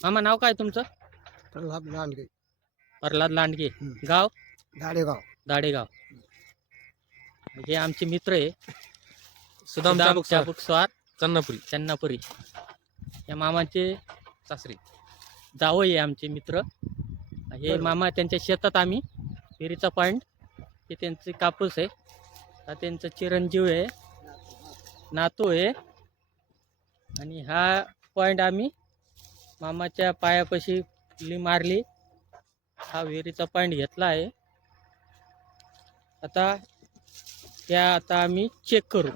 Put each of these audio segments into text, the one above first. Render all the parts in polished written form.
मामा नाव काय तुमचं? प्रल्हाद लांडगे. प्रल्हाद लांडगे. हं. गाव दाडेगाव. दाडेगाव. हे आमचे मित्र आहे सुदाम सुदाम चाबुकस्वार, चाबुक स्वार चन्नापुरी, चन्नापुरी. या मामाचे सासरी. जावई आहे आमचे मित्र. हे मामा त्यांच्या शेतात आम्ही विहिरीचा पॉइंट हे त्यांचे कापूस आहे. हा त्यांचा चिरंजीव आहे, नातू आहे. आणि हा पॉइंट आम्ही मामाच्या पायापाशी मारली. हा विहिरीचा पॉइंट घेतला आहे. आता आम्ही चेक करू.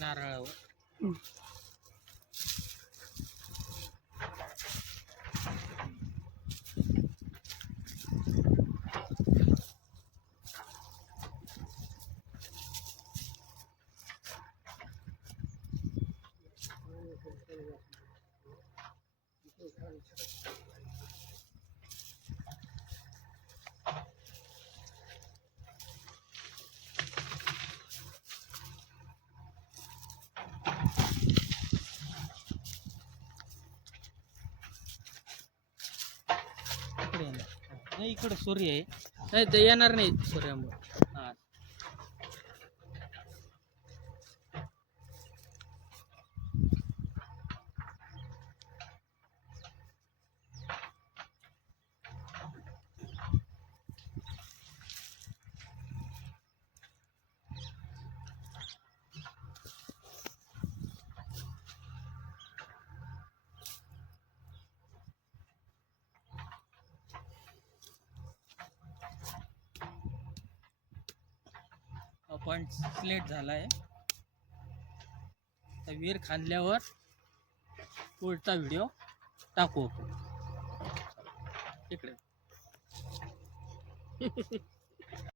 नारळावर नाही, इकडं सूर्य आहे. नाही ते येणार नाही सूर्यामुळे. हा पॉइंट सिलेक्ट झाला आहे. विहीर खांदल्यावर पुढचा व्हिडिओ टाकू इकडे.